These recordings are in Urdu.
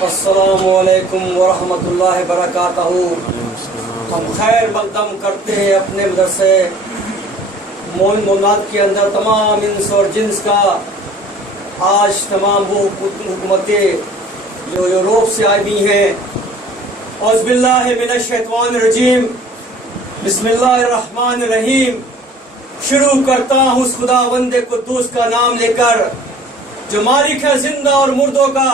السلام علیکم ورحمۃ اللہ وبرکاتہ۔ ہم خیر مقدم کرتے ہیں اپنے مدرسے مومن مومنات کے اندر تمام انس اور جنس کا۔ آج تمام وہ حکومتیں جو یوروپ سے آئی ہوئی ہیں، اعوذ باللہ من الشیطان الرجیم، بسم اللہ الرحمن الرحیم، شروع کرتا ہوں اس خدا بند قدوس کا نام لے کر جو مالک ہے زندہ اور مردوں کا،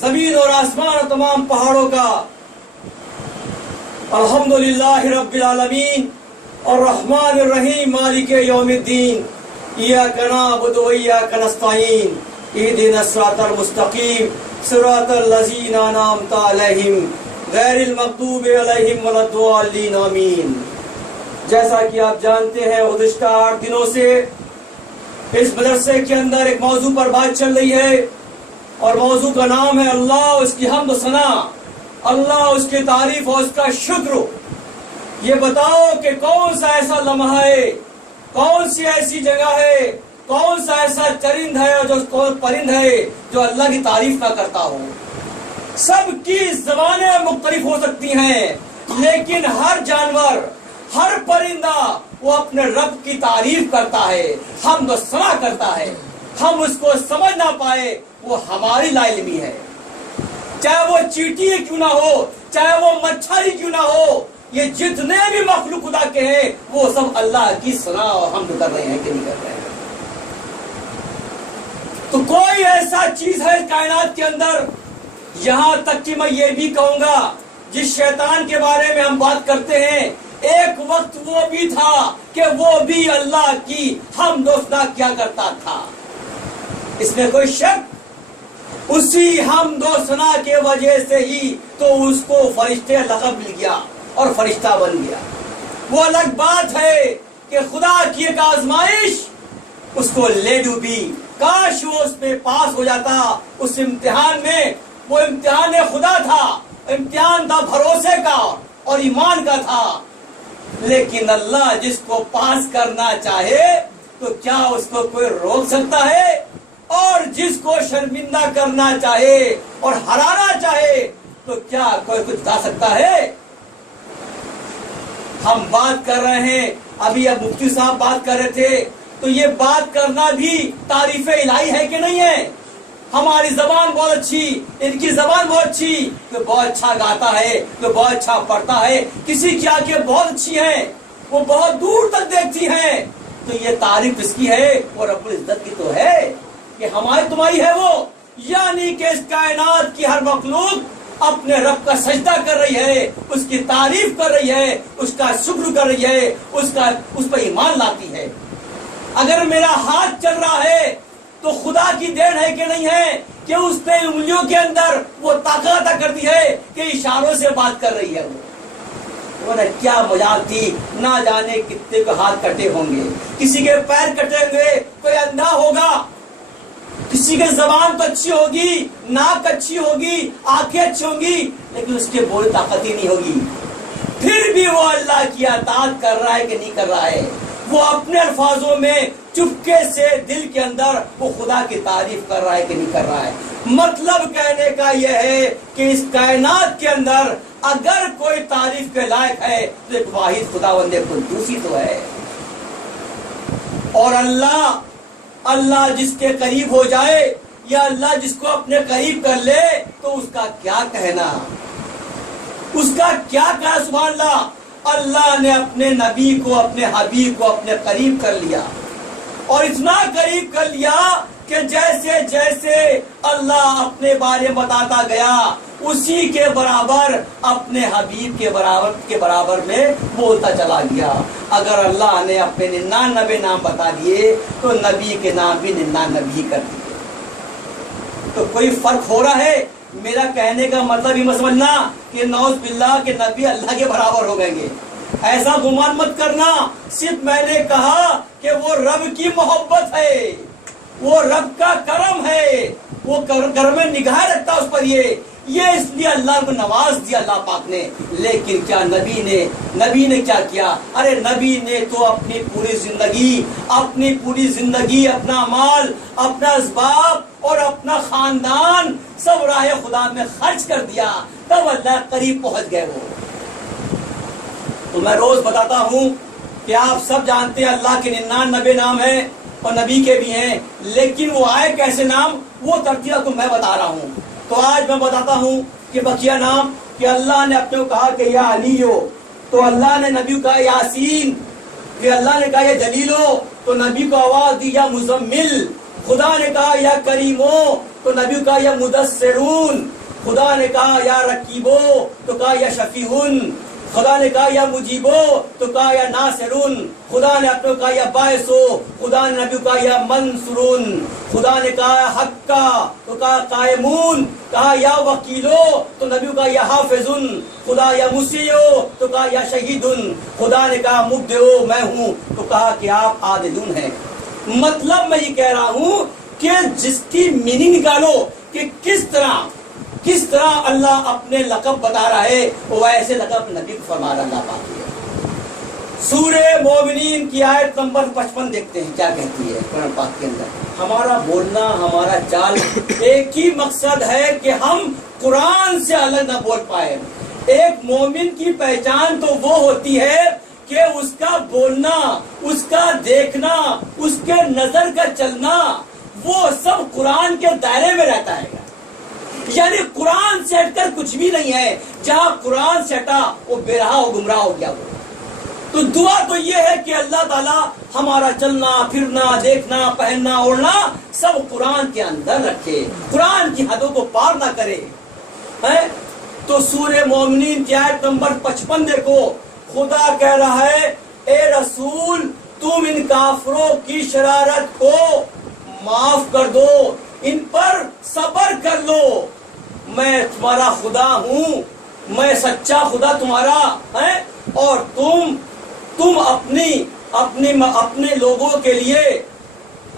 زمین اور آسمان اور تمام پہاڑوں کا۔ الحمدللہ رب العالمین الرحمن الرحیم مالک یوم الدین، ایاک نعبد و ایاک نستعین، اہدنا الصراط المستقیم صراط الذین انعمت علیہم غیر المغضوب علیہم ولا الضالین آمین۔ جیسا کہ آپ جانتے ہیں گزشتہ 8 دنوں سے اس مدرسے کے اندر ایک موضوع پر بات چل رہی ہے، اور موضوع کا نام ہے اللہ، اس کی حمد و ثنا، اللہ اس کی تعریف اور اس کا شکر۔ یہ بتاؤ کہ کون سا ایسا لمحہ ہے، کون سی ایسی جگہ ہے، کون سا ایسا چرند ہے اور جو پرند ہے جو اللہ کی تعریف نہ کرتا ہو۔ سب کی زبانیں مختلف ہو سکتی ہیں، لیکن ہر جانور، ہر پرندہ وہ اپنے رب کی تعریف کرتا ہے، حمد و ثنا کرتا ہے۔ ہم اس کو سمجھ نہ پائے وہ ہماری لا علمی ہے، چاہے وہ چیٹی کیوں نہ ہو، چاہے وہ مچھر کیوں نہ ہو، یہ جتنے بھی مخلوق خدا کے ہیں وہ سب اللہ کی ثنا اور حمد کر رہے ہیں کہ نہیں کر رہے ہیں۔ تو کوئی ایسا چیز ہے کائنات کے اندر، یہاں تک کہ میں یہ بھی کہوں گا جس شیطان کے بارے میں ہم بات کرتے ہیں، ایک وقت وہ بھی تھا کہ وہ بھی اللہ کی حمد و ثنا کیا کرتا تھا، اس میں کوئی شک۔ اسی حمد و ثنا کے وجہ سے ہی تو اس کو فرشتے لقب مل گیا اور فرشتہ بن گیا۔ وہ الگ بات ہے کہ خدا کی ایک آزمائش اس کو لے ڈوبی، کاش وہ اس میں پاس ہو جاتا اس امتحان میں۔ وہ امتحان خدا تھا، امتحان تھا بھروسے کا اور ایمان کا تھا، لیکن اللہ جس کو پاس کرنا چاہے تو کیا اس کو کوئی روک سکتا ہے؟ اور جس کو شرمندہ کرنا چاہے اور ہرانا چاہے تو کیا کوئی کچھ لا سکتا ہے؟ ہم بات کر رہے ہیں، ابھی اب مفتی صاحب بات کر رہے تھے، تو یہ بات کرنا بھی تعریف الہی ہے کہ نہیں ہے؟ ہماری زبان بہت اچھی، ان کی زبان بہت اچھی، کہ بہت اچھا گاتا ہے، کہ بہت اچھا پڑھتا ہے، کسی کی آنکھیں بہت اچھی ہیں، وہ بہت دور تک دیکھتی ہیں، تو یہ تعریف اس کی ہے، وہ رب العزت کی تو ہے کہ ہماری تمہاری ہے وہ۔ یعنی کہ اس کائنات کی ہر مخلوق اپنے رب کا سجدہ کر رہی ہے، اس کی تعریف کر رہی ہے، اس کا شکر کر رہی ہے، اس پر ایمان لاتی ہے۔ اگر میرا ہاتھ چل رہا ہے تو خدا کی دین ہے کہ نہیں ہے کہ اس نے انگلیوں کے اندر وہ طاقت عطا کر دی ہے کہ اشاروں سے بات کر رہی ہے وہ کیا مجال تھی، نہ جانے کتنے کے ہاتھ کٹے ہوں گے، کسی کے پیر کٹے ہوں گے، کوئی اندھا ہوگا، کسی کے زبان تو اچھی ہوگی، ناک اچھی ہوگی، آنکھیں اچھی ہوں گی، لیکن اس کے بولے طاقت ہی نہیں ہوگی، پھر بھی وہ اللہ کی اطاعت کر رہا ہے کہ نہیں کر رہا ہے؟ وہ اپنے الفاظوں میں چپکے سے دل کے اندر وہ خدا کی تعریف کر رہا ہے کہ نہیں کر رہا ہے؟ مطلب کہنے کا یہ ہے کہ اس کائنات کے اندر اگر کوئی تعریف کے لائق ہے تو ایک واحد خداوند قدوس ہی تو ہے۔ اور اللہ جس کے قریب ہو جائے یا اللہ جس کو اپنے قریب کر لے تو اس کا کیا کہنا، اس کا کیا کہنا؟ سبحان اللہ، اللہ نے اپنے نبی کو، اپنے حبیب کو اپنے قریب کر لیا، اور اتنا قریب کر لیا کہ جیسے جیسے اللہ اپنے بارے میں بتاتا گیا اسی کے برابر اپنے حبیب کے برابر میں بولتا چلا گیا۔ اگر اللہ نے اپنے 99 نام بتا دیے تو نبی کے نام بھی 99 کر دیے۔ تو کوئی فرق ہو رہا ہے؟ میرا کہنے کا مطلب یہ مت سمجھنا کہ نعوذ باللہ کے نبی اللہ کے برابر ہو گئیں گے، ایسا گمان مت کرنا۔ صرف میں نے کہا کہ وہ رب کی محبت ہے، وہ رب کا کرم ہے، وہ کرم میں نگاہ رکھتا اس پر۔ یہ اس لیے اللہ کو نواز دیا اللہ پاک نے. لیکن کیا نبی نے کیا کیا؟ ارے نبی نے تو اپنی پوری زندگی اپنا مال، اپنا اسباب اور اپنا خاندان سب راہ خدا میں خرچ کر دیا، تب اللہ قریب پہنچ گئے. وہ تو میں روز بتاتا ہوں کہ آپ سب جانتے ہیں اللہ کے 99 نام ہیں اور نبی کے بھی ہیں، لیکن وہ آئے کیسے نام، وہ ترتیب کو میں بتا رہا ہوں. تو آج میں بتاتا ہوں کہ بقیہ نام کہ اللہ نے اپنے کو کہا کہ یا علی ہو، تو اللہ نے نبی کو کہا یاسین. پھر اللہ نے کہا یا جلیل ہو، تو نبی کو آواز دی یا مزمل. خدا نے کہا یا کریم ہو، تو نبی کو کہا یا مدثرون. خدا نے کہا یا رقیبو، تو کہا یا شفیعون. خدا نے کہا یا مجیبو، تو کہا یا ناصرون. خدا نے اپنے کو کہا یا باعثو، خدا نے نبی کو کہا یا منصورون. خدا نے کہا حقا، تو کہا قائمون. کہا یا وکیلو، تو نبی کو کہا یا حافظون. خدا یا مسیعو، تو کہا یا شہیدون. خدا نے کہا مبدعو میں ہوں، تو کہا کہ آپ عادلون ہیں. مطلب میں یہ کہہ رہا ہوں کہ جس کی میننگ نکالو کہ کس طرح اللہ اپنے لقب بتا رہا ہے، وہ ایسے لقب نبی کو فرما رہا اللہ پاک ہے. سورہ مومنین کی آیت نمبر 55 دیکھتے ہیں کیا کہتی ہے قرآن پاک کے اندر. ہمارا بولنا، ہمارا چال ایک ہی مقصد ہے کہ ہم قرآن سے الگ نہ بول پائے. ایک مومن کی پہچان تو وہ ہوتی ہے کہ اس کا بولنا، اس کا دیکھنا، اس کے نظر کا چلنا وہ سب قرآن کے دائرے میں رہتا ہے. یعنی قرآن سے ہٹ کر کچھ بھی نہیں ہے. جہاں قرآن سے ہٹا وہ بے راہ و گمراہ ہو گیا. وہ تو دعا تو یہ ہے کہ اللہ تعالیٰ ہمارا چلنا پھرنا، دیکھنا، پہننا، اوڑھنا سب قرآن کے اندر رکھے، قرآن کی حدوں کو پار نہ کرے. تو سورہ مومنین کی آیت نمبر 55 دیکھو. خدا کہہ رہا ہے اے رسول تم ان کافروں کی شرارت کو معاف کر دو، ان پر صبر کر لو. میں تمہارا خدا ہوں، میں سچا خدا تمہارا ہے، اور تم اپنے لوگوں کے لیے،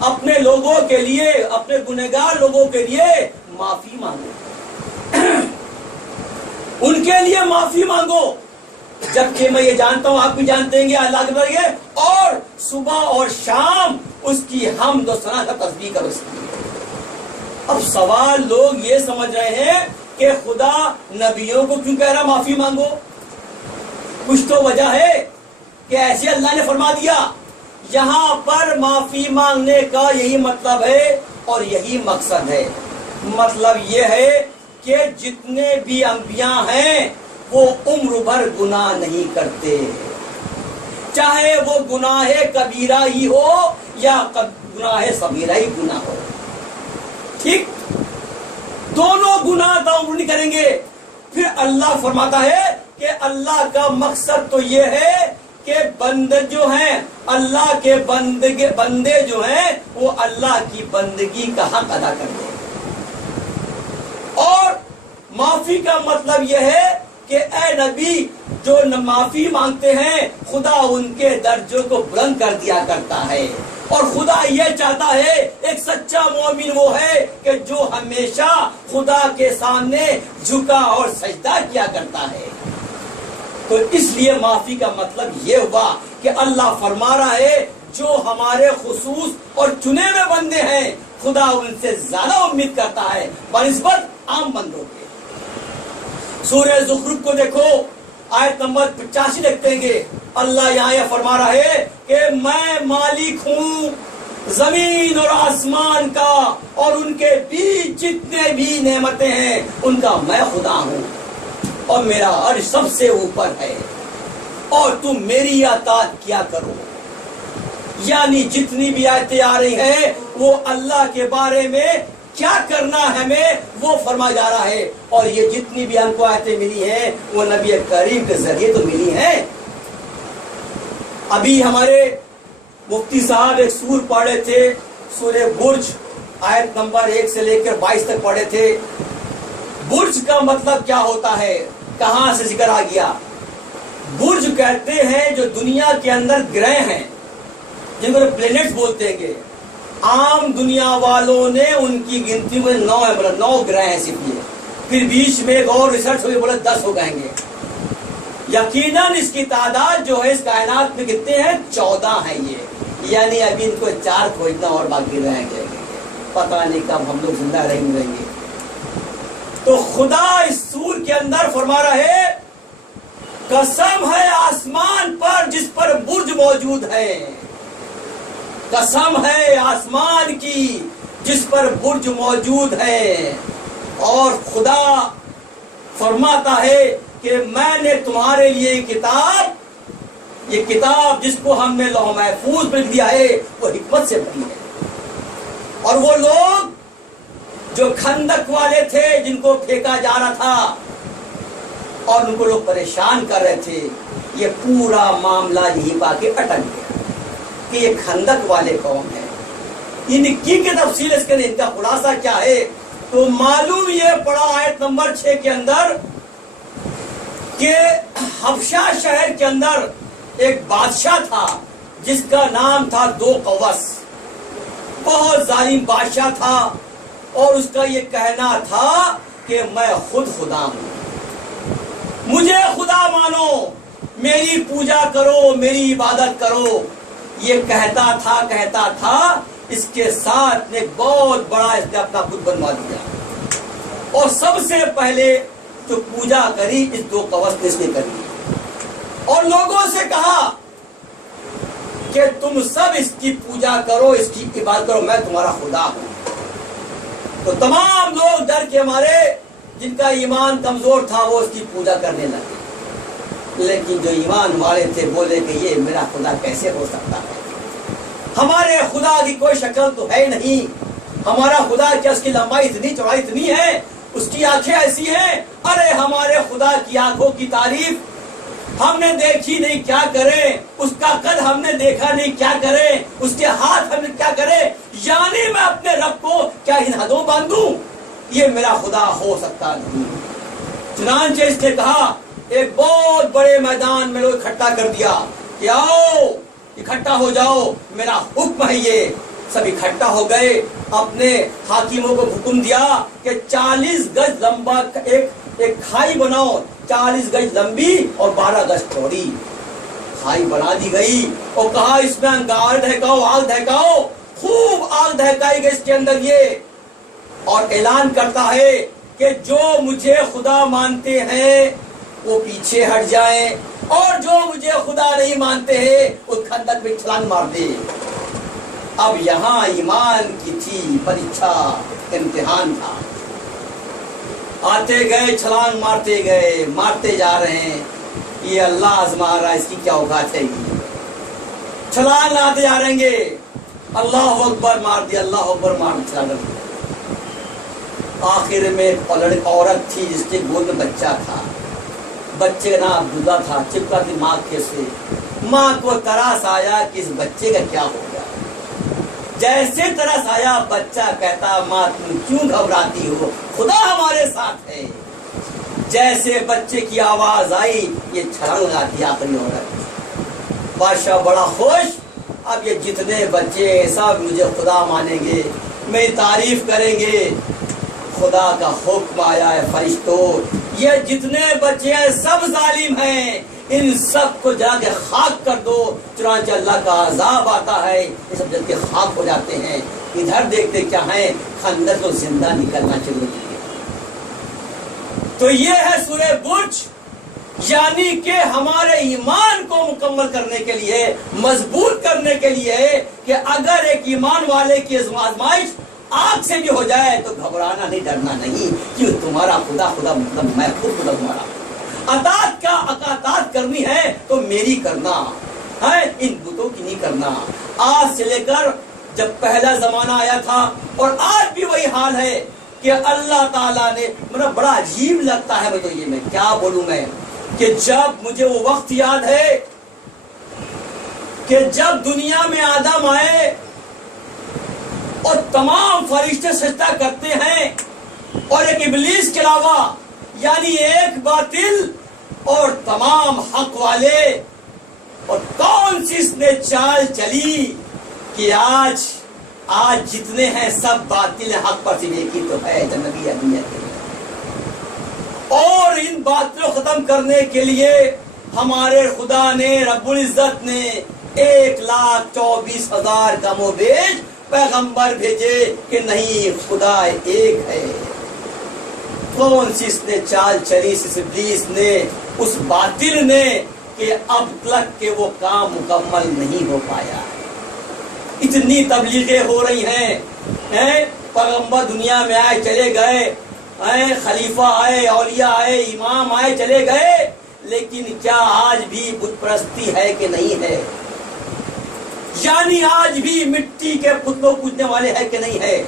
اپنے گنہگار لوگوں کے لیے معافی مانگو، ان کے لیے معافی مانگو. جبکہ میں یہ جانتا ہوں، آپ بھی جانتے ہیں اللہ کے ذریعے، اور صبح اور شام اس کی حمد و ثنا کا تسبیح کرو اس کی. اب سوال لوگ یہ سمجھ رہے ہیں کہ خدا نبیوں کو کیوں کہہ رہا معافی مانگو؟ کچھ تو وجہ ہے کہ ایسے اللہ نے فرما دیا. یہاں پر معافی مانگنے کا یہی مطلب ہے اور یہی مقصد ہے. مطلب یہ ہے کہ جتنے بھی انبیاء ہیں وہ عمر بھر گناہ نہیں کرتے، چاہے وہ گناہ کبیرہ ہی ہو یا گناہ صغیرہ ہی گناہ ہو. ٹھیک، دونوں گناہ تعمیر نہیں کریں گے. پھر اللہ فرماتا ہے کہ اللہ کا مقصد تو یہ ہے کہ بندے جو ہیں، اللہ کے بندے جو ہیں وہ اللہ کی بندگی کا حق ادا کر دیں. اور معافی کا مطلب یہ ہے کہ اے نبی جو معافی مانگتے ہیں خدا ان کے درجوں کو بلند کر دیا کرتا ہے. اور خدا یہ چاہتا ہے، ایک سچا مومن وہ ہے کہ جو ہمیشہ خدا کے سامنے جھکا اور سجدہ کیا کرتا ہے. تو اس لیے معافی کا مطلب یہ ہوا کہ اللہ فرما رہا ہے جو ہمارے خصوص اور چنے ہوئے بندے ہیں خدا ان سے زیادہ امید کرتا ہے بنسبت عام بندوں کے. سورہ زخرف کو دیکھو، آیت نمبر 85 دیکھتے گے. اللہ یہاں یہ فرما رہا ہے کہ میں مالک ہوں زمین اور آسمان کا اور ان کے بیچ جتنے بھی نعمتیں ہیں ان کا میں خدا ہوں، اور میرا عرش سب سے اوپر ہے، اور تم میری اطاعت کیا کرو. یعنی جتنی بھی آیتیں آ رہی ہیں وہ اللہ کے بارے میں کیا کرنا ہے ہمیں وہ فرما جا رہا ہے. اور یہ جتنی بھی ہم کو آیتیں ملی ہیں وہ نبی کریم کے ذریعے تو ملی ہیں. ابھی ہمارے مفتی صاحب ایک سور پڑھے تھے، سورہ برج، آیت نمبر 1 سے لے کر 22 تک پڑھے تھے. برج کا مطلب کیا ہوتا ہے، کہاں سے ذکر آ گیا؟ برج کہتے ہیں جو دنیا کے اندر گرہ ہیں جن کو پلینٹس بولتے ہیں. عام دنیا والوں نے ان کی گنتی میں 9 گرہ ہیں صرف. یہ پھر بیچ میں ایک اور ریسرچ ہوئی، بولے 10 ہو گئیں گے. یقیناً اس کی تعداد جو ہے اس کائنات میں کتنے ہیں؟ 14 ہیں یہ. یعنی ابھی ان کو 4 کھوجنا اور باقی رہیں گے. پتہ نہیں کب ہم لوگ زندہ رہیں گے. تو خدا اس سور کے اندر فرما رہے قسم ہے آسمان پر جس پر برج موجود ہے، قسم ہے آسمان کی جس پر برج موجود ہے. اور خدا فرماتا ہے کہ میں نے تمہارے لیے یہ کتاب جس کو ہم نے لوح محفوظ میں لکھ دیا ہے وہ حکمت سے بھری ہے. اور وہ لوگ جو کھندق والے تھے جن کو پھینکا جا رہا تھا اور ان کو لوگ پریشان کر رہے تھے، یہ پورا معاملہ یہی پا کے اٹک گیا کہ یہ کھندق والے کون ہیں، ان کی تفصیل اس کے ان کا خلاصہ کیا ہے. تو معلوم یہ پڑا آیت نمبر 6 کے اندر کہ حبشہ شہر کے اندر ایک بادشاہ تھا جس کا نام تھا دوقوس. بہت ظالم بادشاہ تھا اور اس کا یہ کہنا تھا کہ میں خود خدا ہوں، مجھے خدا مانو، میری پوجا کرو، میری عبادت کرو. یہ کہتا تھا اس کے ساتھ ایک بہت بڑا اس نے اپنا بت بنوا دیا اور سب سے پہلے جو پوجا کری اس دوقوس نے اس نے کری اور لوگوں سے کہا کہ تم سب اس کی پوجا کرو، اس کی عبادت کرو، میں تمہارا خدا ہوں. تو تمام لوگ ڈر کے مارے، جن کا ایمان کمزور تھا وہ اس کی پوجا کرنے لگے. لیکن جو ایمان والے تھے بولے کہ یہ میرا خدا کیسے ہو سکتا ہے، ہمارے خدا کی کوئی شکل تو ہے نہیں، ہمارا خدا کیا اس کی لمبائی اتنی چوڑائی اتنی ہے، اس کی آنکھیں ایسی ہیں، ارے ہمارے خدا کی آنکھوں کی تعریف ہم نے دیکھی نہیں کیا کریں، اس کا قد ہم نے دیکھا نہیں کیا کریں، اس کے ہاتھ ہم نے کیا کریں، یعنی میں اپنے رب کو کیا ان حدوں باندھوں، یہ میرا خدا ہو سکتا نہیں. چنانچہ اس نے کہا ایک بہت بڑے میدان میں لوگ اکٹھا کر دیا کہ آؤ اکٹھا ہو جاؤ، میرا حکم ہے. یہ سب اکٹھا ہو گئے، اپنے حاکموں کو حکم دیا کہ 40 گز لمبا ایک کھائی بناؤ، 40 گز لمبی اور 12 گز چوڑی. کھائی بنا دی گئی اور کہا اس میں انگار دہکاؤ، آگ دہکاؤ. خوب آگ دہکائی گئی اس کے اندر یہ، اور اعلان کرتا ہے کہ جو مجھے خدا مانتے ہیں وہ پیچھے ہٹ جائیں اور جو مجھے خدا نہیں مانتے ہیں اس خندق میں چھلانگ مار دے. اب یہاں ایمان کی تھی پریچھا، امتحان تھا. آتے گئے چھلانگ مارتے گئے، مارتے جا رہے ہیں. یہ اللہ آزما رہا ہے اس کی کیا اوقات ہے. چھلانگ آتے جا رہیں گے، اللہ اکبر مار دیا، اللہ اکبر مار چھلانگ. آخر میں ایک عورت تھی جس کے گود میں بچہ تھا، بچے کا نام عبداللہ تھا. چپکا تھی ماں کے سے، ماں کو ترس آیا کہ اس بچے کا کیا ہو گیا. جیسے ترس آیا بچہ کہتا ماں تم کیوں گھبراتی ہو، خدا ہمارے ساتھ ہے. جیسے بچے کی آواز آئی یہ چھلانگ لگاتی آخری عورت. بادشاہ بڑا خوش، اب یہ جتنے بچے سب مجھے خدا مانیں گے، میری تعریف کریں گے. خدا کا حکم آیا ہے فرشتوں یہ جتنے بچے ہیں سب ظالم ہیں، ان سب کو جلا کے خاک کر دو. چنانچہ اللہ کا عذاب آتا ہے، یہ سب جل کے خاک ہو جاتے ہیں. ادھر دیکھتے کیا ہیں، خندق کو زندہ نکلنا شروع کیا. تو یہ ہے سورہ برج، یعنی کہ ہمارے ایمان کو مکمل کرنے کے لیے، مضبوط کرنے کے لیے کہ اگر ایک ایمان والے کی آزمائش آگ سے بھی ہو جائے تو گھبرانا نہیں، ڈرنا نہیں، کیوں تمہارا خدا مطلب میں خود خدا تمہارا. اطاعت کرنی ہے تو میری کرنا ہے، ان بتوں کی نہیں کرنا. آج سے لے کر جب پہلا زمانہ آیا تھا اور آج بھی وہی حال ہے کہ اللہ تعالیٰ نے بڑا عجیب لگتا ہے. یہ میں کیا بولوں میں کہ جب مجھے وہ وقت یاد ہے کہ جب دنیا میں آدم آئے اور تمام فرشتے سجدہ کرتے ہیں اور ایک ابلیس کے علاوہ، یعنی ایک باطل اور تمام حق والے. اور کون سی اس نے چال چلی کہ آج جتنے ہیں سب باطل، حق پر صرف ایک ہی تو ہے جو نبی ابی ہے. اور ان باتوں کو ختم کرنے کے لیے ہمارے خدا نے رب العزت نے 1,24,000 کم و بیش پیغمبر بھیجے کہ نہیں خدا ایک ہے۔ کون سی اس نے چال چلی اس ابلیس نے، اس باطل نے، کہ اب تک کہ وہ کام مکمل نہیں ہو پایا۔ اتنی تبلیغیں ہو رہی ہیں، پیغمبر دنیا میں آئے چلے گئے، خلیفہ آئے، اولیاء آئے، امام آئے چلے گئے، لیکن کیا آج بھی بت پرستی ہے کہ نہیں ہے؟ یعنی آج بھی مٹی کے پتلوں پوجنے والے ہیں کہ نہیں ہے؟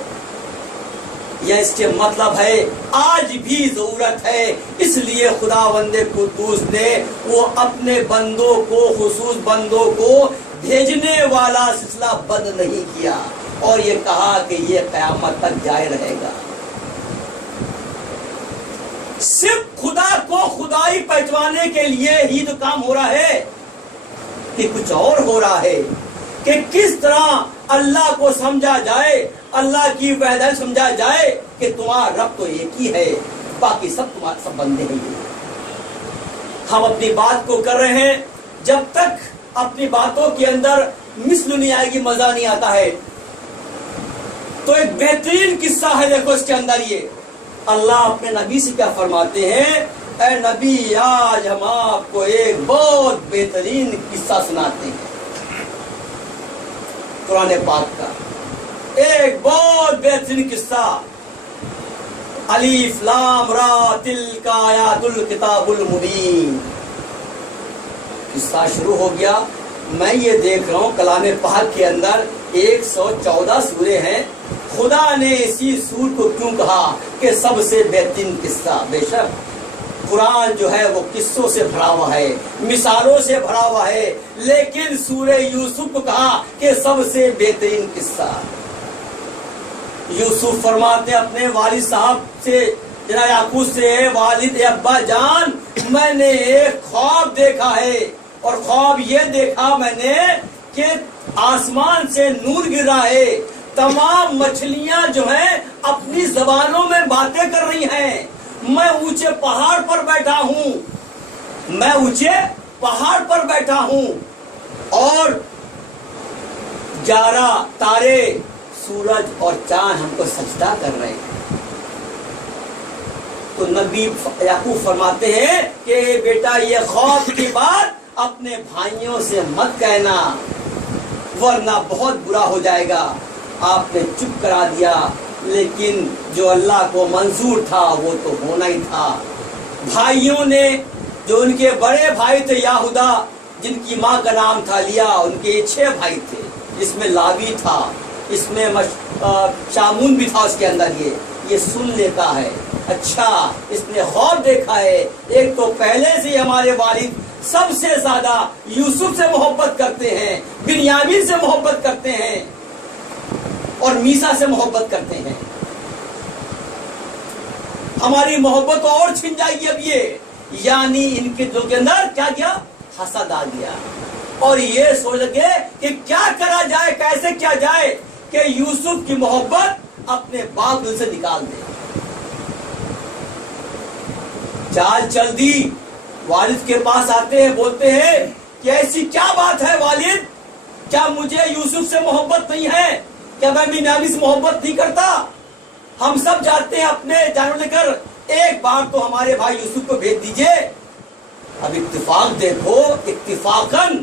یا اس کے مطلب ہے آج بھی ضرورت ہے، اس لیے خداوند قدوس نے وہ اپنے بندوں کو، خصوص بندوں کو بھیجنے والا سلسلہ بند نہیں کیا، اور یہ کہا کہ یہ قیامت تک جاری رہے گا۔ صرف خدا کو خدائی پہچانے کے لیے ہی تو کام ہو رہا ہے کہ کچھ اور ہو رہا ہے، کہ کس طرح اللہ کو سمجھا جائے، اللہ کی وحدت سمجھا جائے کہ تمہارا رب تو ایک ہی ہے، باقی سب بندے ہیں۔ ہم اپنی بات کو کر رہے ہیں، جب تک اپنی باتوں کے اندر مثل نہیں آئے گی، مزہ نہیں آتا ہے۔ تو ایک بہترین قصہ ہے، دیکھو اس کے اندر یہ اللہ اپنے نبی سے کیا فرماتے ہیں، اے نبی آج ہم آپ کو ایک بہت بہترین قصہ سناتے ہیں قرآن پاک کا، ایک بہت بہترین قصہ۔ الف لام را تلک آیات الکتاب المبین، قصہ شروع ہو گیا۔ میں یہ دیکھ رہا ہوں کلام پاک کے اندر 114 سورے ہیں، خدا نے اسی سور کو کیوں کہا کہ سب سے بہترین قصہ؟ بے شک قرآن جو ہے وہ قصوں سے بھرا ہوا ہے، مثالوں سے بھرا ہوا ہے، لیکن سورہ یوسف کو کہا کہ سب سے بہترین قصہ۔ یوسف فرماتے ہیں اپنے والد صاحب سے، جناب یعقوب سے، والد ابا جان میں نے ایک خواب دیکھا ہے، اور خواب یہ دیکھا میں نے کہ آسمان سے نور گر رہا ہے، تمام مچھلیاں جو ہیں اپنی زبانوں میں باتیں کر رہی ہیں، میں اونچے پہاڑ پر بیٹھا ہوں، میں اونچے پہاڑ پر بیٹھا ہوں، اور 11 تارے، سورج اور چاند ہم کو سجدہ کر رہے ہیں۔ تو نبی یعقوب فرماتے ہیں کہ بیٹا یہ خواب کی بات اپنے بھائیوں سے مت کہنا، ورنہ بہت برا ہو جائے گا۔ آپ نے چپ کرا دیا، لیکن جو اللہ کو منظور تھا وہ تو ہونا ہی تھا۔ بھائیوں نے، جو ان کے بڑے بھائی تھے یہودا، جن کی ماں کا نام تھا لیا، ان کے 6 بھائی تھے، اس میں لاوی تھا، اس میں شامون بھی تھا، اس کے اندر یہ سن لیتا ہے، اچھا اس نے خواب دیکھا ہے۔ ایک تو پہلے سے ہمارے والد سب سے زیادہ یوسف سے محبت کرتے ہیں، بنیامین سے محبت کرتے ہیں، اور میسا سے محبت کرتے ہیں۔ ہماری محبت اور چھن جائے گی اب یہ، یعنی ان کے دل کے اندر کیا گیا؟ حسد آ گیا، اور یہ سوچ لگے کہ کیا کرا جائے، کیسے کیا جائے کہ یوسف کی محبت اپنے باپ دل سے نکال دے۔ چال چل دی، والد کے پاس آتے ہیں، بولتے ہیں کہ ایسی کیا بات ہے والد، کیا مجھے یوسف سے محبت نہیں ہے؟ کیا میں بنیامین سے محبت نہیں کرتا؟ ہم سب جاتے ہیں اپنے جانور لے کر، ایک بار تو ہمارے بھائی یوسف کو بھیج دیجئے۔ اب اتفاق دیکھو، اتفاقاً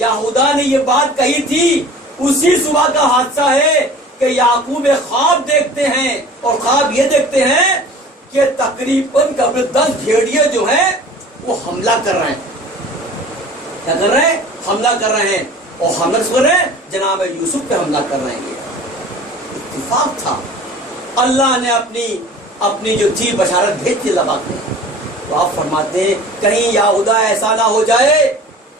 یہودا نے یہ بات کہی تھی، اسی صبح کا حادثہ ہے کہ یعقوب ایک خواب دیکھتے ہیں، اور خواب یہ دیکھتے ہیں کہ تقریباً 10 بھیڑیے جو ہیں وہ حملہ کر رہے ہیں۔ کیا کر رہے ہیں؟ حملہ کر رہے ہیں، اور حملہ کر رہے ہیں جناب یوسف پہ حملہ کر رہے ہیں۔ اتفاق تھا، اللہ نے اپنی جو تھی بشارت بھیج دی اللہ نے۔ تو آپ فرماتے ہیں کہیں یہودا ایسا نہ ہو جائے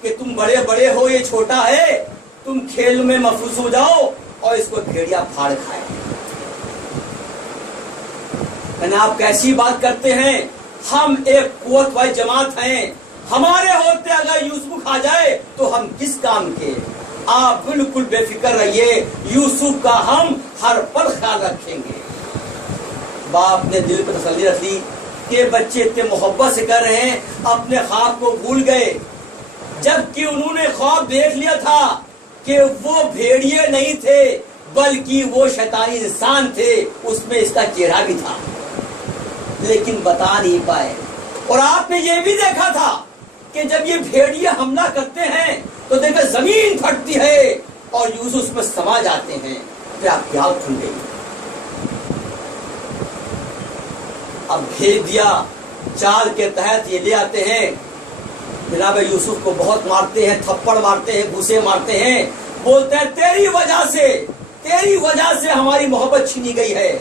کہ تم بڑے بڑے ہو، یہ چھوٹا ہے، تم کھیل میں مفروض ہو جاؤ اور اس کو بھیڑیا پھاڑ کھائے۔ آپ کیسی بات کرتے ہیں؟ ہم ایک قوت والی جماعت ہیں، ہمارے ہوتے اگر یوسف کھا جائے تو ہم کس کام کے؟ آپ بالکل بے فکر رہیے، یوسف کا ہم ہر پل خیال رکھیں گے۔ باپ نے دل پر تسلی رکھ لی کہ بچے اتنے محبت سے کر رہے ہیں، اپنے خواب کو بھول گئے، جبکہ انہوں نے خواب دیکھ لیا تھا کہ وہ بھیڑیے نہیں تھے بلکہ وہ شیطانی انسان تھے، اس میں اس کا چہرہ بھی تھا، لیکن بتا نہیں پائے۔ اور آپ نے یہ بھی دیکھا تھا کہ جب یہ بھیڑیے حملہ کرتے ہیں تو دیکھیں زمین پھٹتی ہے اور یوسف اس میں سما جاتے ہیں، پھر آپ کی آنکھ کھل گئی۔ اب بھیج دیا، چال کے تحت یہ لے آتے ہیں، جناب یوسف کو بہت مارتے ہیں، تھپڑ مارتے ہیں، گھوسے مارتے ہیں، بولتے ہیں تیری وجہ سے ہماری محبت چھینی گئی ہے،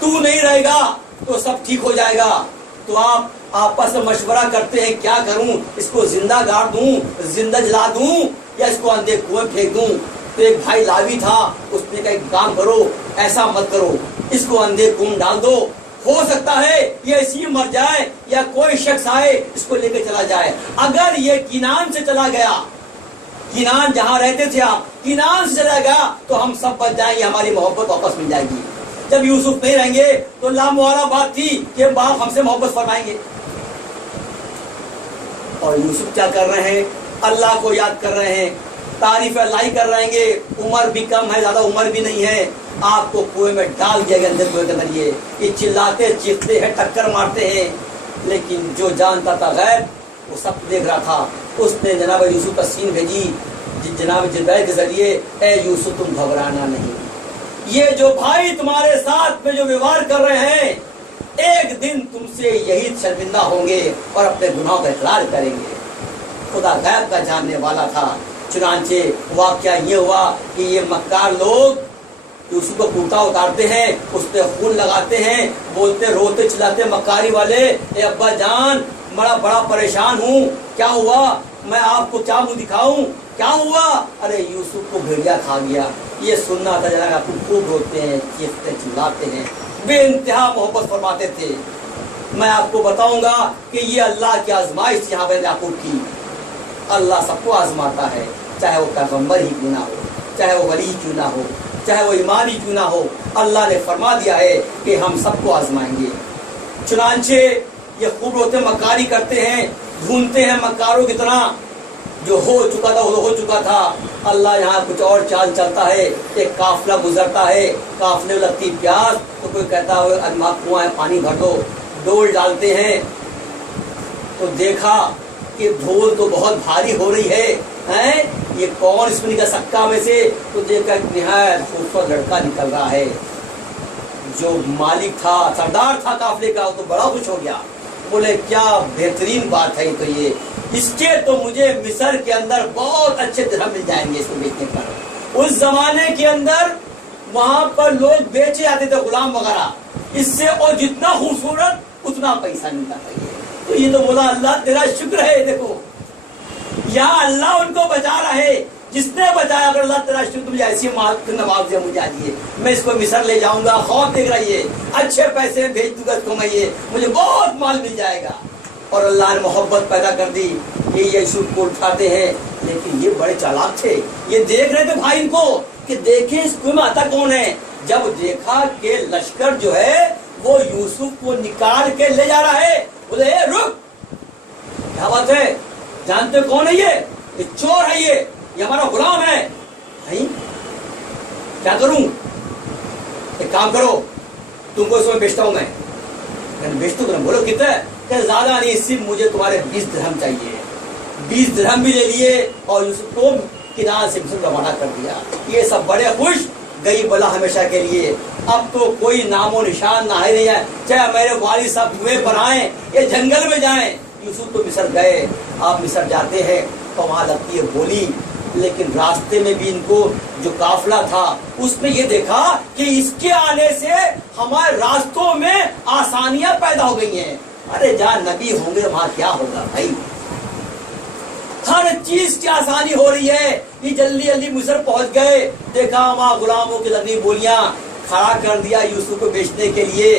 تو نہیں رہے گا تو سب ٹھیک ہو جائے گا۔ تو آپ آپس میں مشورہ کرتے ہیں کیا کروں، اس کو زندہ گاڑ دوں، زندہ جلا دوں، یا اس کو اندھے کنویں پھینک دوں؟ تو ایک بھائی لاوی تھا، اس نے کہا ایک کام کرو، ایسا مت کرو، اس کو اندھے کنویں ڈال دو، ہو سکتا ہے یہ ایسی مر جائے یا کوئی شخص آئے اس کو لے کے چلا جائے۔ اگر یہ کنعان سے چلا گیا، کنعان جہاں رہتے تھے آپ، کنعان سے چلا گیا تو ہم سب بچ جائیں گے، ہماری محبت واپس مل جائے گی۔ جب یوسف نہیں رہیں گے تو لامحالہ بات تھی کہ باپ ہم سے محبت فرمائیں گے۔ اور یوسف کیا کر رہے ہیں؟ اللہ کو یاد کر رہے ہیں، تعریف اللہ ہی کر رہے ہیں۔ عمر بھی کم ہے، زیادہ عمر بھی نہیں ہے، آپ کو کنویں میں ڈال دیا گیا، اندر کنویں کے اندر یہ چلاتے چیختے ہیں، ٹکر مارتے ہیں، لیکن جو جانتا تھا غیب وہ سب دیکھ رہا تھا۔ اس نے جناب یوسف کا سین بھیجی جناب جبرائیل کے ذریعے، اے یوسف تم گھبرانا نہیں، یہ جو بھائی تمہارے ساتھ میں جو ویوہار کر رہے ہیں ایک دن تم سے یہی شرمندہ ہوں گے اور اپنے گناہوں کا اقرار کریں گے۔ خدا غیب کا جاننے والا تھا۔ چنانچہ واقعہ یہ ہوا کہ یہ مکار لوگ یوسف کو کرتا اتارتے ہیں، اس پہ خون لگاتے ہیں، بولتے روتے چلاتے مکاری والے، اے ابا جان بڑا پریشان ہوں، کیا ہوا، میں آپ کو کیا منہ دکھاؤں، کیا ہوا؟ ارے یوسف کو بھیڑیا کھا گیا۔ یہ سننا تھا جناب، آپ کو خوب روتے ہیں، چیختے چلاتے ہیں، بے انتہا محبت فرماتے تھے۔ میں آپ کو بتاؤں گا کہ یہ اللہ کی آزمائش تھی یہاں پہ یعقوب کی۔ اللہ سب کو آزماتا ہے، چاہے وہ پیغمبر ہی کیوں نہ ہو، چاہے وہ ولی کیوں نہ ہو، چاہے وہ ایمان ہی کیوں نہ ہو، اللہ نے فرما دیا ہے کہ ہم سب کو آزمائیں گے۔ چنانچہ یہ خوب روتے مکاری کرتے ہیں، ڈھونڈتے ہیں مکاروں کی طرح، جو ہو چکا تھا وہ ہو چکا تھا۔ اللہ یہاں کچھ اور چال چلتا ہے، ایک قافلہ گزرتا ہے، قافلے میں لگتی پیاس تو کوئی کہتا ہے وہاں کنواں ہے پانی بھر دو، ڈول ڈالتے ہیں تو دیکھا کہ ڈھول تو بہت بھاری ہو رہی ہے، یہ کون اس میں نکل سکا میں سے؟ تو دیکھا نہایت خوبصورت لڑکا نکل رہا ہے۔ جو مالک تھا، سردار تھا قافلے کا، وہ تو بڑا خوش ہو گیا، بولے کیا بہترین بات ہے تو یہ، اس کے تو مجھے مصر کے اندر بہت اچھے درہم مل جائیں گے اس کو بیچنے پر۔ اس زمانے کے اندر وہاں پر لوگ بیچے جاتے تھے غلام وغیرہ، اس سے اور جتنا خوبصورت اتنا پیسہ ملتا تھا۔ تو یہ تو بولا اللہ تیرا شکر ہے، دیکھو یہاں اللہ ان کو بچا رہا ہے، جس نے بچایا، اگر اللہ تیرا شکر مجھے ایسی نواز دے مجھے آجیے، میں اس کو مصر لے جاؤں گا، خوف دیکھ رہی ہے، اچھے پیسے بھیج دوں گا اس کو، میں یہ مجھے بہت مال مل جائے گا۔ اور اللہ نے محبت پیدا کر دی، یہ یوسف کو اٹھاتے ہیں، لیکن یہ بڑے چالاک تھے، یہ دیکھ رہے تھے بھائی کو کہ دیکھیں اس کنویں میں آتا کون ہے۔ جب دیکھا کہ لشکر جو ہے وہ یوسف کو نکال کے لے جا رہا ہے، بولے اے رک، کیا بات ہے، جانتے کون ہے یہ چور ہے، یہ ہمارا غلام ہے، کیا کروں؟ ایک کام کرو، تم کو اس میں بیچتا ہوں میں بیچتا ہوں۔ بولو کتنا؟ کہ زیادہ نہیں، صرف مجھے تمہارے 20 درہم چاہیے۔ 20 درہم بھی لے لیے اور یوسف کو کنعان سے مصر روانہ کر دیا۔ یہ سب بڑے خوش، گئی بلا ہمیشہ کے لیے، اب تو کوئی نام و نشان نہ ہے، نہیں ہے، چاہے میرے والد صاحب کنویں پر آئیں یا جنگل میں جائیں۔ یوسف تو مصر گئے، آپ مصر جاتے ہیں تو وہاں لگتی ہے بولی، لیکن راستے میں بھی ان کو جو قافلہ تھا اس میں یہ دیکھا کہ اس کے آنے سے ہمارے راستوں میں آسانیاں پیدا ہو گئی ہیں۔ ارے جہاں نبی ہوں گے وہاں کیا ہوگا بھائی، ہر چیز کی آسانی ہو رہی ہے۔ یہ جلدی جلدی مصر پہنچ گئے، دیکھا وہاں غلاموں کی لگی بولیاں، کھڑا کر دیا یوسف کو بیچنے کے لیے۔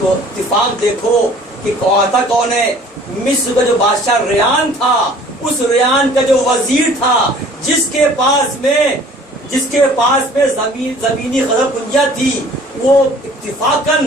تو اتفاق دیکھو کہ کون ہے، مصر کا جو بادشاہ ریان تھا، اس ریان کا جو وزیر تھا، جس کے پاس میں زمینی خزانہ کنجیاں تھی، وہ اتفاقاً